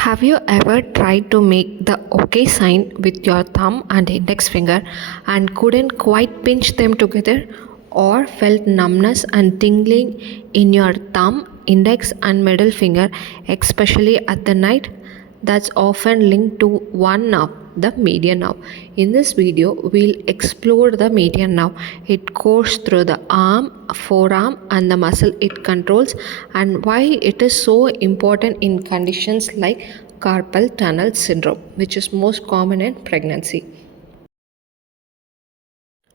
Have you ever tried to make the OK sign with your thumb and index finger and couldn't quite pinch them together, or felt numbness and tingling in your thumb, index, and middle finger, especially at the night? That's often linked to one nerve, the median nerve. In this video, we'll explore the median nerve. It goes through the arm, forearm, and the muscle it controls, and why it is so important in conditions like carpal tunnel syndrome, which is most common in pregnancy.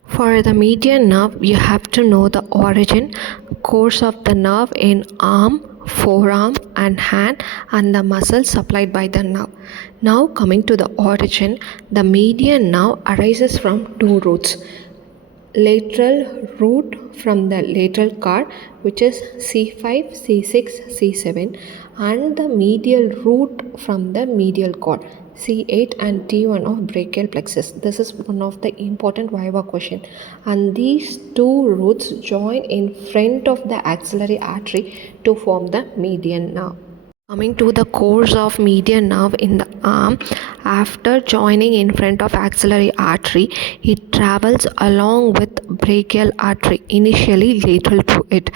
For the median nerve, you have to know the origin, course of the nerve in arm, forearm, and hand, and the muscles supplied by the nerve. Now coming to the origin, the median nerve arises from two roots. Lateral root from the lateral cord, which is C5, C6, C7, and the medial root from the medial cord, C8 and T1 of brachial plexus. This is one of the important viva question, and these two roots join in front of the axillary artery to form the median nerve. Coming to the course of median nerve in the arm, after joining in front of axillary artery, it travels along with brachial artery, initially lateral to it.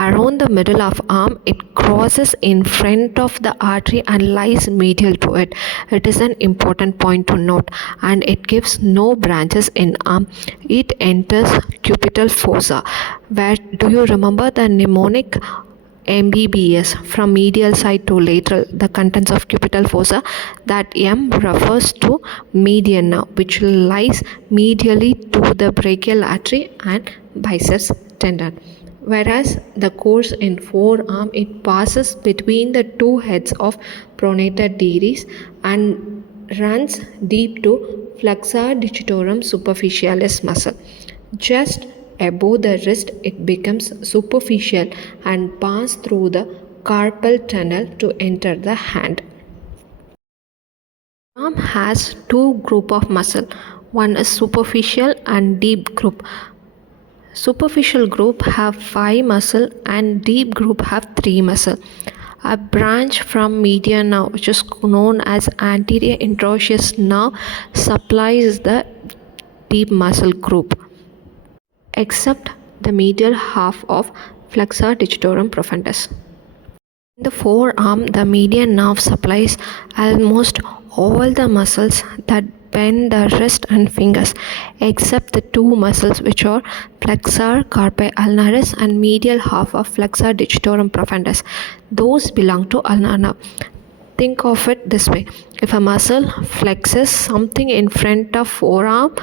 Around the middle of arm, it crosses in front of the artery and lies medial to it. It is an important point to note, and it gives no branches in arm. It enters cubital fossa. Where do you remember the mnemonic MBBS, from medial side to lateral, the contents of cubital fossa? That M refers to median nerve, which lies medially to the brachial artery and biceps tendon. Whereas the course in forearm, it passes between the two heads of Pronator teres and runs deep to flexor digitorum superficialis muscle. Just above the wrist, it becomes superficial and passes through the carpal tunnel to enter the hand. Arm has two group of muscle. One is superficial and deep group. Superficial group have 5 muscle and deep group have 3 muscle. A branch from median nerve, which is known as anterior interosseous nerve, supplies the deep muscle group, except the medial half of flexor digitorum profundus. In the forearm, the median nerve supplies almost all the muscles that bend the wrist and fingers, except the two muscles which are flexor carpi ulnaris and medial half of flexor digitorum profundus. Those belong to ulnar nerve. Think of it this way: if a muscle flexes something in front of forearm,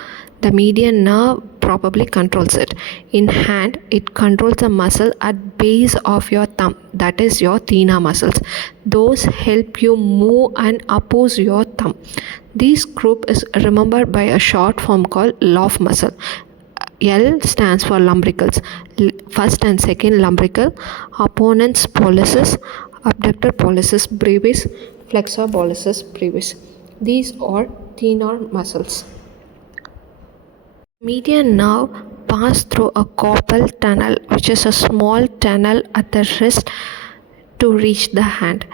the median nerve probably controls it. In hand, it controls the muscle at base of your thumb, that is your thenar muscles. Those help you move and oppose your thumb. This group is remembered by a short form called LOF muscle. L stands for lumbricals, first and second lumbrical, opponents pollicis, abductor pollicis brevis, flexor pollicis brevis. These are thenar muscles. Median nerve passes through a carpal tunnel, which is a small tunnel at the wrist, to reach the hand.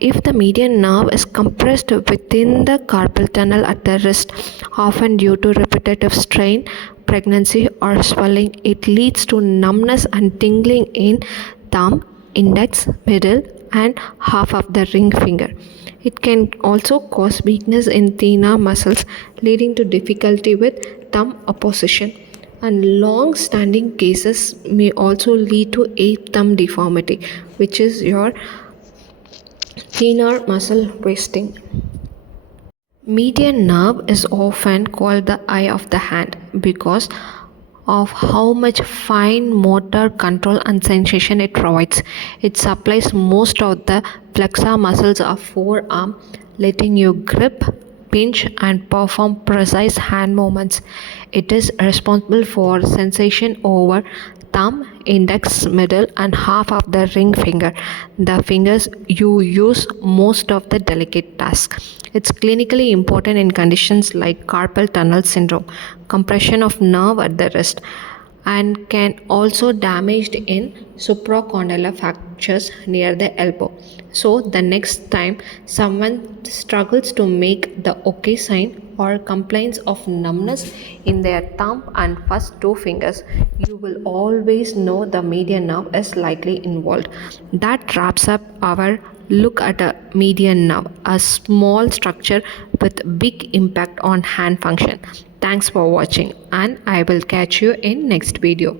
If the median nerve is compressed within the carpal tunnel at the wrist, often due to repetitive strain, pregnancy, or swelling, it leads to numbness and tingling in thumb, index, middle, and half of the ring finger. It can also cause weakness in thenar muscles, leading to difficulty with thumb opposition. And long-standing cases may also lead to eighth thumb deformity, which is your thenar muscle wasting. Median nerve is often called the eye of the hand because of how much fine motor control and sensation it provides. It supplies most of the flexor muscles of forearm, letting you grip, pinch, and perform precise hand movements. It is responsible for sensation over thumb, index, middle, and half of the ring finger, the fingers you use most of the delicate tasks. It's clinically important in conditions like carpal tunnel syndrome, compression of nerve at the wrist, and can also damaged in supracondylar fractures near the elbow. So the next time someone struggles to make the OK sign or complains of numbness in their thumb and first two fingers, you will always know the median nerve is likely involved. That wraps up our look at a median nerve, a small structure with big impact on hand function. Thanks for watching, and I will catch you in next video.